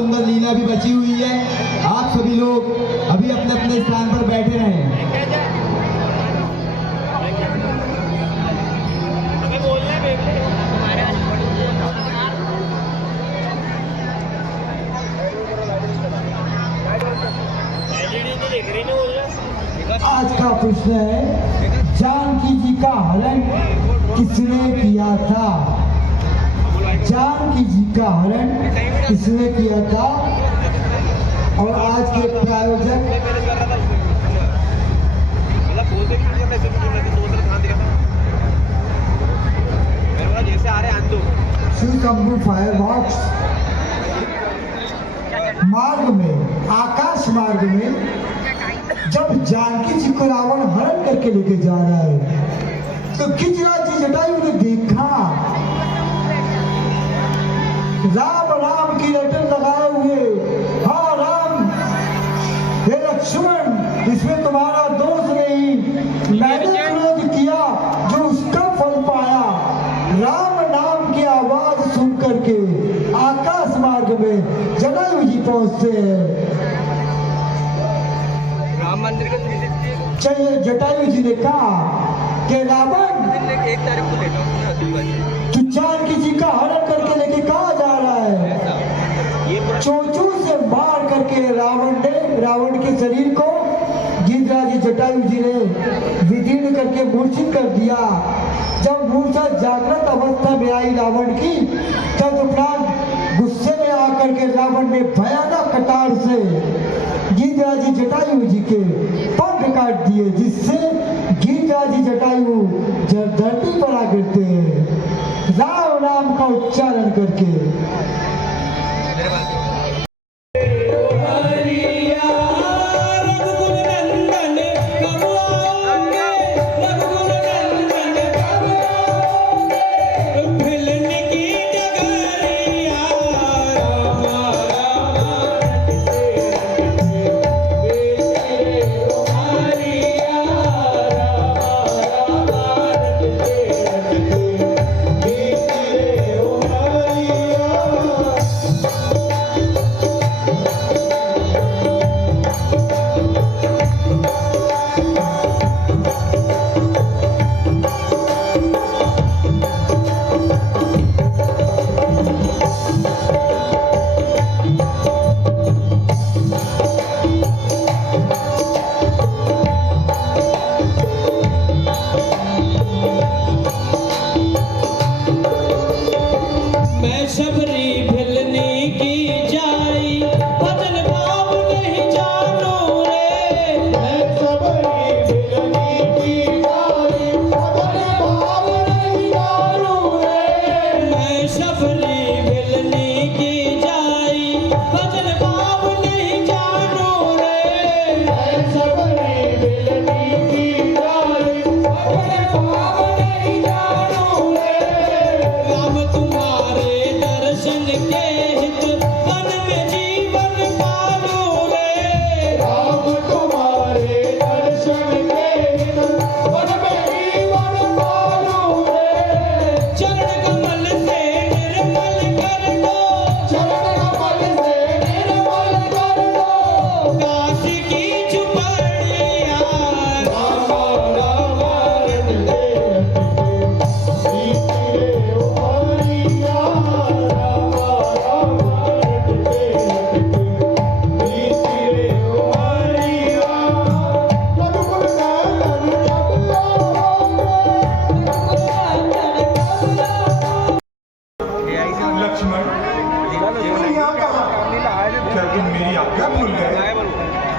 सुंदर लीला भी बची हुई है। आप सभी लोग अभी अपने अपने स्थान पर बैठे रहें। आज का प्रश्न है, जानकी जी का हरण किसने किया था? जानकी जी का हरण किसने किया था? और आज के प्रायोजक श्री शंभू फायरवर्क्स मार्ग में, आकाश मार्ग में जब जानकी जी को रावण हरण करके लेके जा रहा है तो गिरिराज जी जटायु ने देखा राम राम की रटन लगाए हुए, हाँ राम हे लक्ष्मण इसमें तुम्हारा दोष नहीं, मैंने क्रोध किया जो उसका फल पाया। राम नाम की आवाज सुन करके आकाश मार्ग में जटायु जी पहुंचते हैं। राम मंदिर का चाहिए जटायु जी ने कहा कि रावण 1 तारीख को लेता हूँ, तू जानकी जी का हरण करके लेके कहा जा रहा है? चोंचू से मार करके रावण के शरीर को गिरिराज जटायु जी ने विदीर्ण करके मूर्छित कर दिया। जब मूर्छा जागृत अवस्था में आई रावण की, तब प्राण गुस्से में आकर के रावण ने भयानक कटार से गिरिराज जटायु जी के पंख काट दिए, जिससे गिरिराज जटायु धरती पर आ गिरते हैं राम नाम का उच्चारण करके।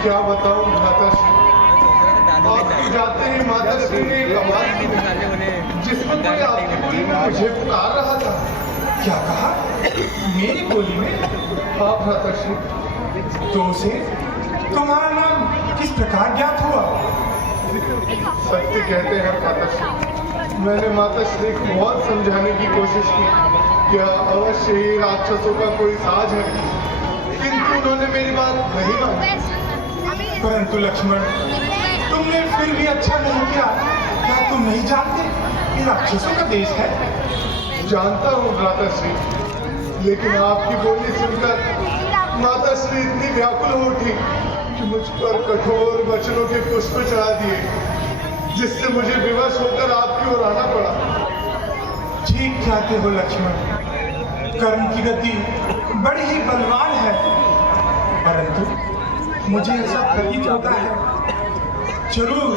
क्या बताऊं माताश्री, आपकी जाते ही माताश्री ने कमाल की जिसमें कोई आपकी बोली में मुझे पुकार रहा था। क्या कहा? मेरी बोली में? आप माताश्री, तो उसे तुम्हारा नाम किस प्रकार ज्ञात हुआ? सत्य कहते हैं माताश्री, मैंने माताश्री को बहुत समझाने की कोशिश की, क्या अवश्य ही राक्षसों का कोई साज है, किंतु उन्होंने मेरी बात नहीं मानी। परंतु लक्ष्मण, तुमने फिर भी अच्छा नहीं किया। क्या तुम नहीं जानते कि राक्षसों का देश है? जानता हूँ भ्राताश्री, लेकिन आपकी बोली सुनकर माता श्री इतनी व्याकुल हो उठी कि मुझ पर कठोर वचनों के पुष्प चढ़ा दिए, जिससे मुझे विवश होकर आपकी ओर आना पड़ा। ठीक कहते हो लक्ष्मण, कर्म की गति बड़ी ही बलवान है, परंतु मुझे ऐसा प्रतीत होता है जरूर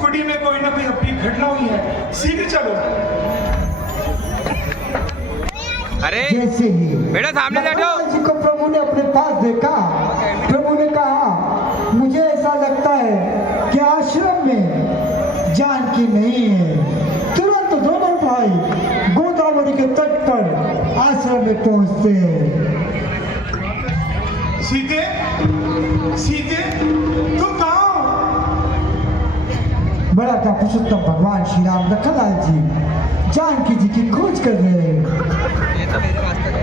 कुटी में कोई ना कोई अपनी घटना हुई है। सीधे चलो। अरे जैसे ही बेटा सामने बैठो। लक्ष्मण जी को प्रभु ने अपने पास देखा, प्रभु ने कहा मुझे ऐसा लगता है कि आश्रम में जानकी नहीं है। तुरंत दोनों भाई गोदावरी के तट पर आश्रम में पहुंचते हैं। सीते, सीते, तुम कहाँ हो? बड़ा था पुरुषोत्तम भगवान श्री राम लखनलाल जी जानकी जी की खोज कर रहे हैं। ये तो मेरे रास्ते है।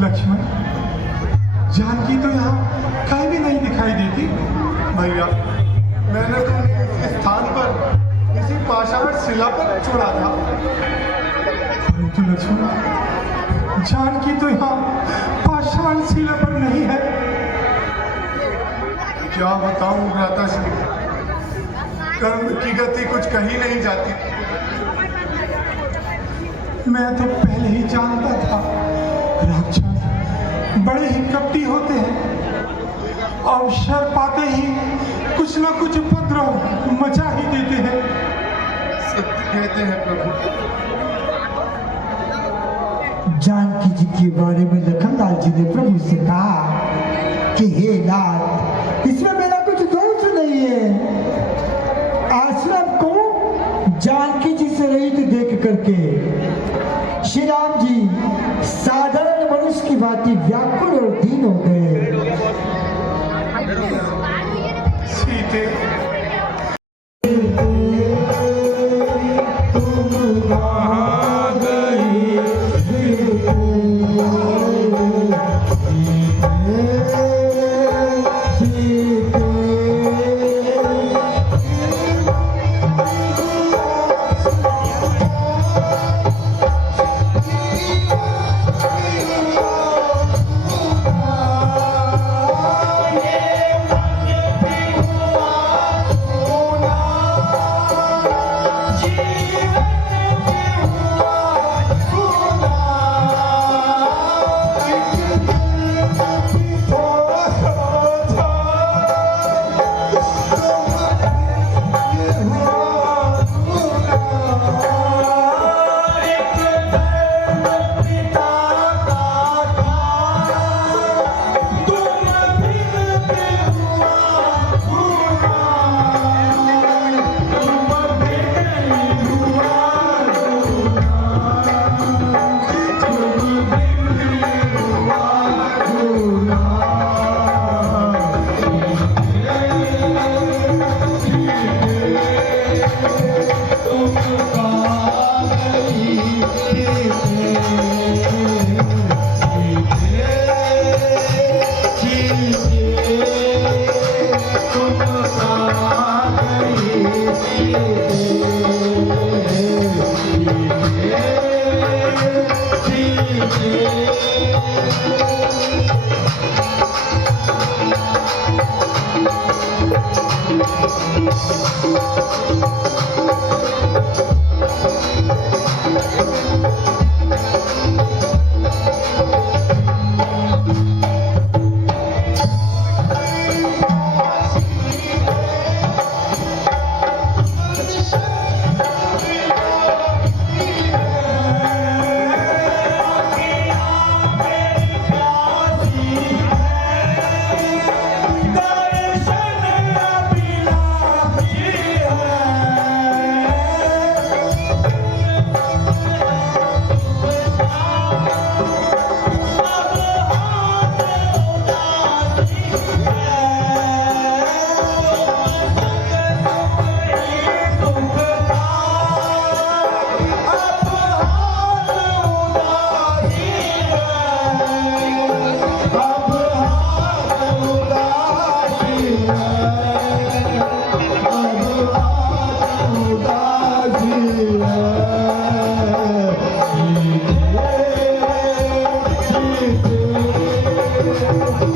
लक्ष्मण, जानकी तो यहाँ कहीं भी नहीं दिखाई देती। भैया, मैंने तो उन्हें इस स्थान पर किसी पाषाण शिला पर छोड़ा था। परंतु लक्ष्मण, जानकी तो यहाँ पाषाण शिला पर नहीं है। क्या बताऊं भ्राता श्री, कर्म की गति कुछ कहीं नहीं जाती। मैं तो पहले ही जानता था राक्षस बड़े ही कपटी होते हैं, अवसर पाते ही कुछ ना कुछ उपद्रव मचा ही देते हैं। सत्य कहते हैं प्रभु। जानकी जी के बारे में लखनलाल जी ने प्रभु से कहा कि हे नाथ, इसमें मेरा कुछ दोष नहीं है। आश्रम को जानकी जी से रहित देख करके श्री राम जी साधारण मनुष्य की भांति व्याकुल और दीन हो गए। सीते,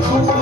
छुपा